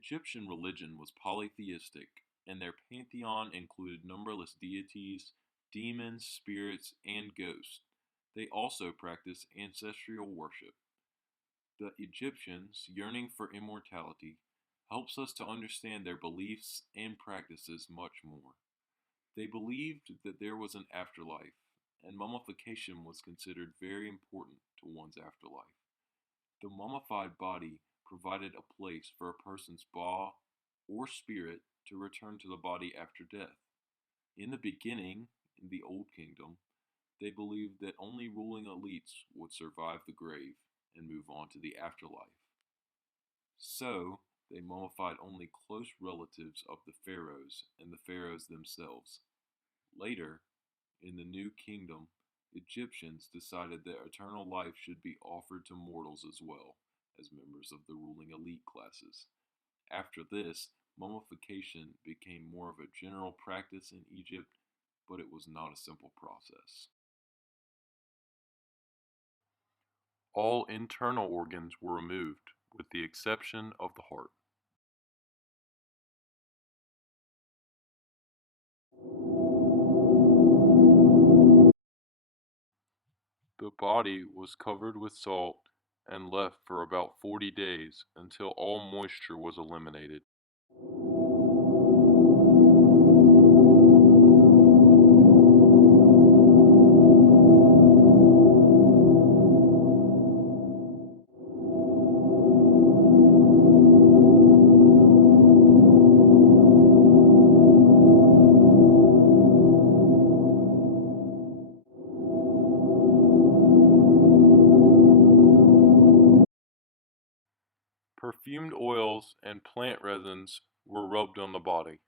Egyptian religion was polytheistic, and their pantheon included numberless deities, demons, spirits, and ghosts. They also practiced ancestral worship. The Egyptians' yearning for immortality helps us to understand their beliefs and practices much more. They believed that there was an afterlife, and mummification was considered very important to one's afterlife. The mummified body provided a place for a person's ba or spirit to return to the body after death. In the beginning, in the Old Kingdom, they believed that only ruling elites would survive the grave and move on to the afterlife. So, they mummified only close relatives of the pharaohs and the pharaohs themselves. Later, in the New Kingdom, Egyptians decided that eternal life should be offered to mortals as well, as members of the ruling elite classes. After this, mummification became more of a general practice in Egypt, but it was not a simple process. All internal organs were removed, with the exception of the heart. The body was covered with salt and left for about 40 days until all moisture was eliminated. Perfumed oils and plant resins were rubbed on the body.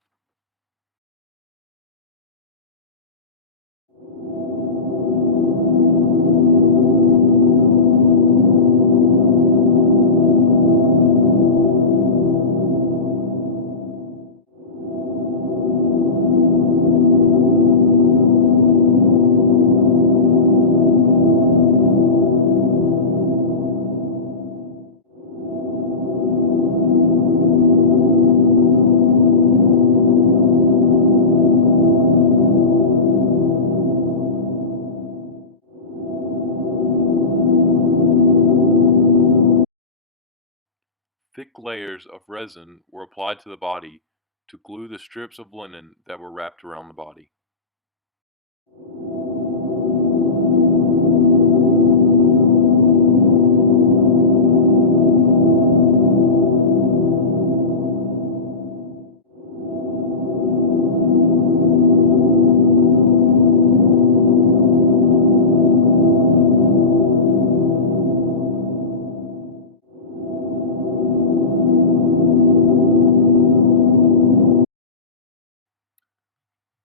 Thick layers of resin were applied to the body to glue the strips of linen that were wrapped around the body.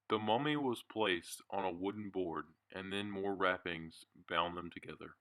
The mummy was placed on a wooden board, and then more wrappings bound them together.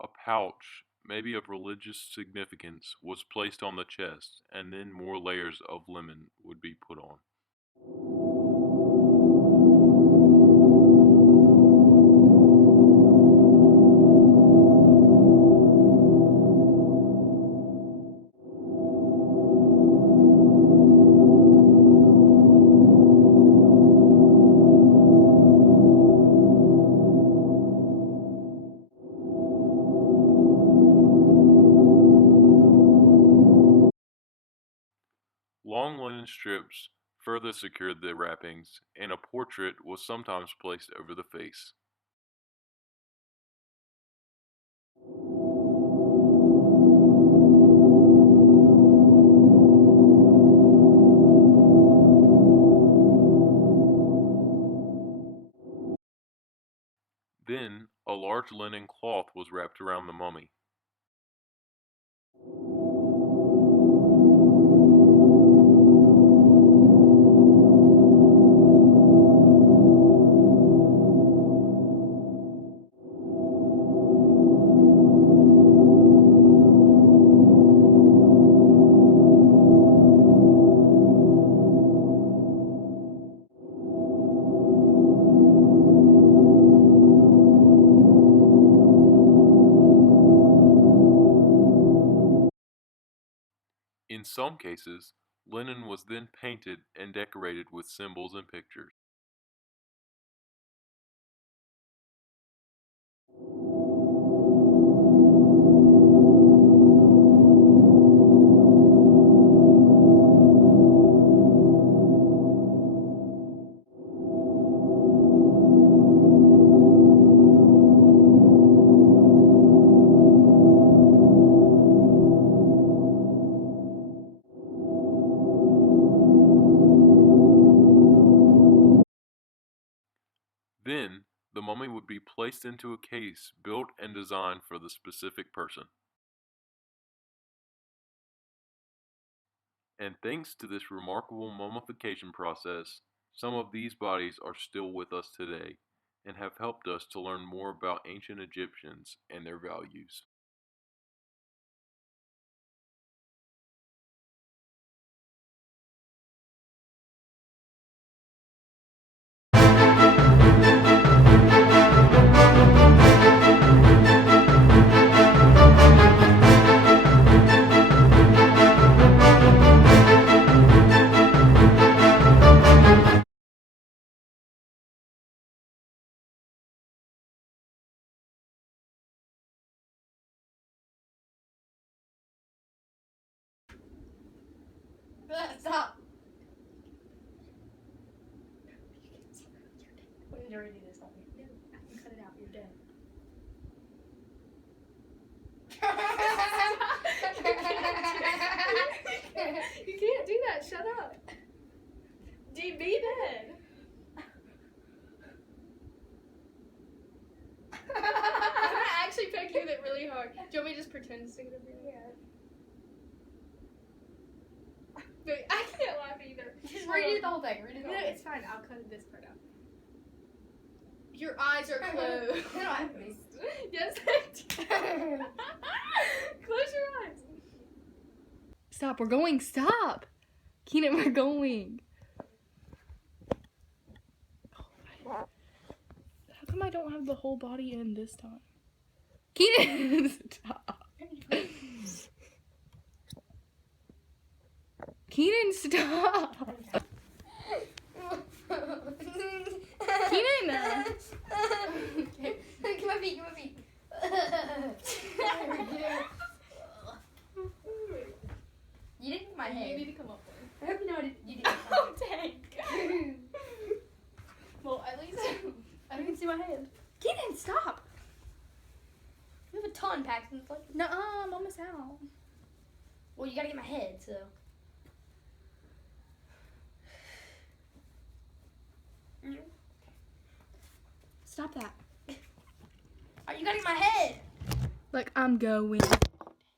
A pouch, maybe of religious significance, was placed on the chest, and then more layers of linen would be put on. Long linen strips further secured the wrappings, and a portrait was sometimes placed over the face. large linen cloth was wrapped around the mummy. In some cases, linen was then painted and decorated with symbols and pictures. Then, the mummy would be placed into a case built and designed for the specific person. And thanks to this remarkable mummification process, some of these bodies are still with us today and have helped us to learn more about ancient Egyptians and their values. Stop. We need to redo this, don't we? No, I can cut it out. You're dead. You can't do that. Shut up. Dude, be dead. I'm gonna actually poke you with it really hard. Do you want me to just pretend to stick it over your head? But I can't laugh either. Just redo the whole thing. Redo the No, whole thing. it's fine. I'll cut this part out. Your eyes are closed. They don't have to be. Yes, they do. Close your eyes. Stop. We're going. Stop. Keenan, we're going. How come I don't have the whole body in this time? Keenan, stop. Keenan, stop. Keenan. Okay. Get my feet. Get my feet. You didn't get my You head. need to come up there. I hope you know you didn't. Oh, dang. Well, at least I don't even see my hand. Keenan, stop. You have a ton, Paxton. It's like, Nuh-uh, I'm almost out. well, you gotta get my head, so. Stop that. You gotta get my head. Like, I'm going.